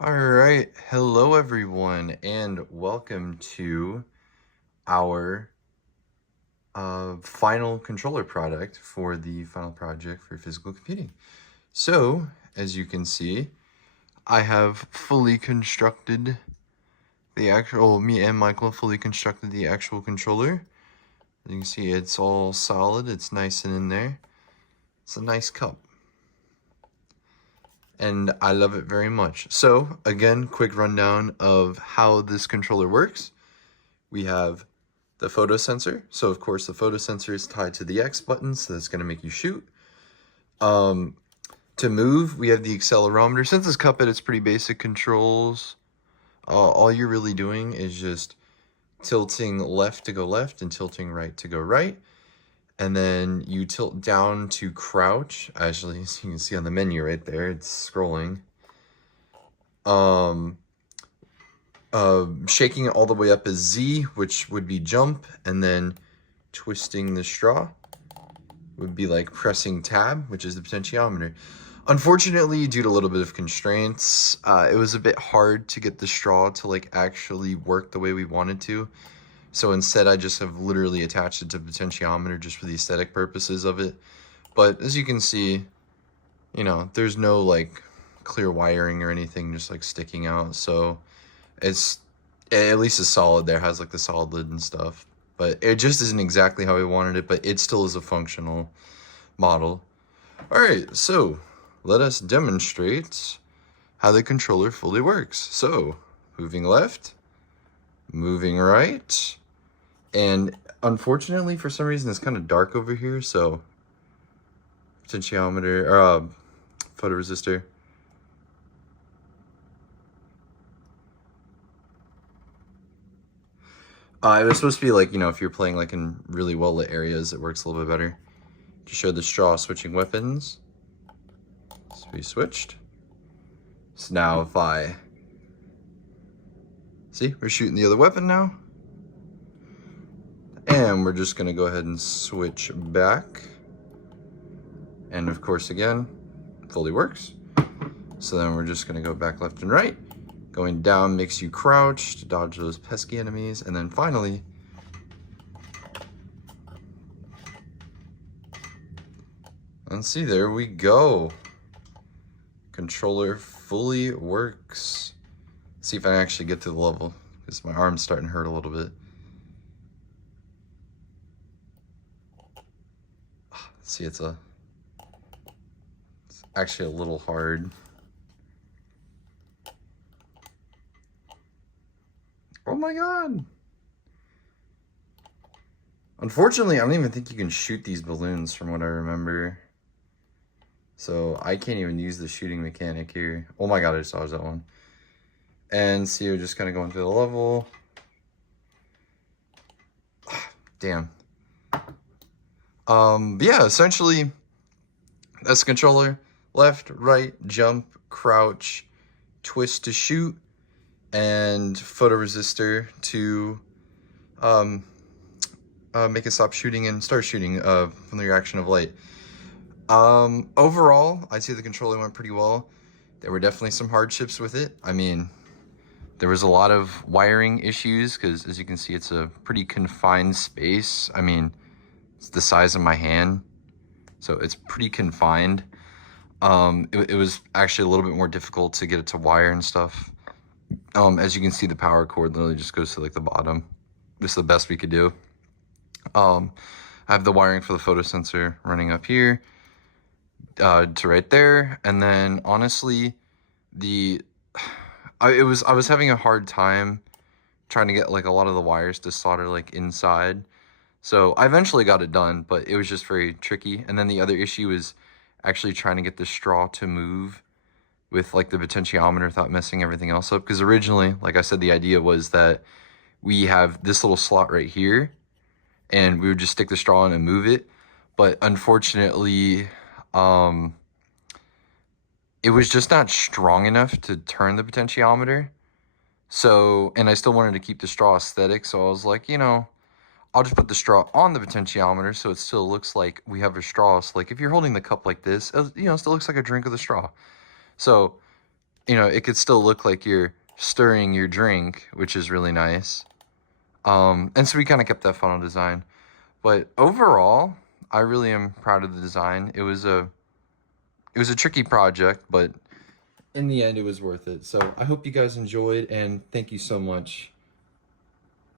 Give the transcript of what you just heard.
All right, hello everyone, and welcome to our final controller product for the final project for physical computing. So, as you can see, I have fully constructed me and Michael fully constructed the actual controller. As you can see, it's all solid, it's nice and in there. It's a nice cup. And I love it very much. So, again, quick rundown of how this controller works. We have the photo sensor. So of course the photo sensor is tied to the X button, so that's gonna make you shoot. To move, we have the accelerometer. Since it's Cuphead, it's pretty basic controls. All you're really doing is just tilting left to go left and tilting right to go right. And then you tilt down to crouch. Actually, as you can see on the menu right there, it's scrolling. Shaking it all the way up is Z, which would be jump, and then twisting the straw would be like pressing tab, which is the potentiometer. Unfortunately, due to a little bit of constraints, it was a bit hard to get the straw to like actually work the way we wanted to. So instead, I just have literally attached it to the potentiometer just for the aesthetic purposes of it. But as you can see, you know, there's no like clear wiring or anything just like sticking out. So it's at least it's solid there, has like the solid lid and stuff. But it just isn't exactly how we wanted it, but it still is a functional model. Alright, so let us demonstrate how the controller fully works. So, moving left, moving right, and unfortunately for some reason it's kind of dark over here, so potentiometer, or photoresistor. It was supposed to be like, you know, if you're playing like in really well lit areas, it works a little bit better. To show the straw switching weapons. So we switched. So now if I... See, we're shooting the other weapon now. And we're just going to go ahead and switch back. And of course, again, fully works. So then we're just going to go back left and right. Going down makes you crouch to dodge those pesky enemies. And then finally, let's see, there we go. Controller fully works. Let's see if I can actually get to the level, because my arm's starting to hurt a little bit. See, it's actually a little hard. Oh my god! Unfortunately, I don't even think you can shoot these balloons from what I remember. So I can't even use the shooting mechanic here. Oh my god, I just dodged that one. And see, we're just kind of going through the level. Damn. But yeah, essentially, that's the controller. Left, right, jump, crouch, twist to shoot, and photoresistor to make it stop shooting and start shooting from the reaction of light. Overall, I'd say the controller went pretty well. There were definitely some hardships with it. I mean, there was a lot of wiring issues because, as you can see, it's a pretty confined space. I mean, it's the size of my hand, so it's pretty confined. It was actually a little bit more difficult to get it to wire and stuff. As you can see, the power cord literally just goes to like the bottom. This is the best we could do. I have the wiring for the photosensor running up here to right there, and then honestly, I was having a hard time trying to get like a lot of the wires to solder like inside. So I eventually got it done, but it was just very tricky. And then the other issue is actually trying to get the straw to move with like the potentiometer without messing everything else up. Because originally, like I said, the idea was that we have this little slot right here and we would just stick the straw in and move it. But unfortunately, it was just not strong enough to turn the potentiometer. So, and I still wanted to keep the straw aesthetic. So I was like, you know, I'll just put the straw on the potentiometer so it still looks like we have a straw. So like if you're holding the cup like this, you know, it still looks like a drink of the straw. So you know, it could still look like you're stirring your drink, which is really nice. And so we kind of kept that funnel design. But overall, I really am proud of the design. It was a tricky project, but in the end, it was worth it. So I hope you guys enjoyed, and thank you so much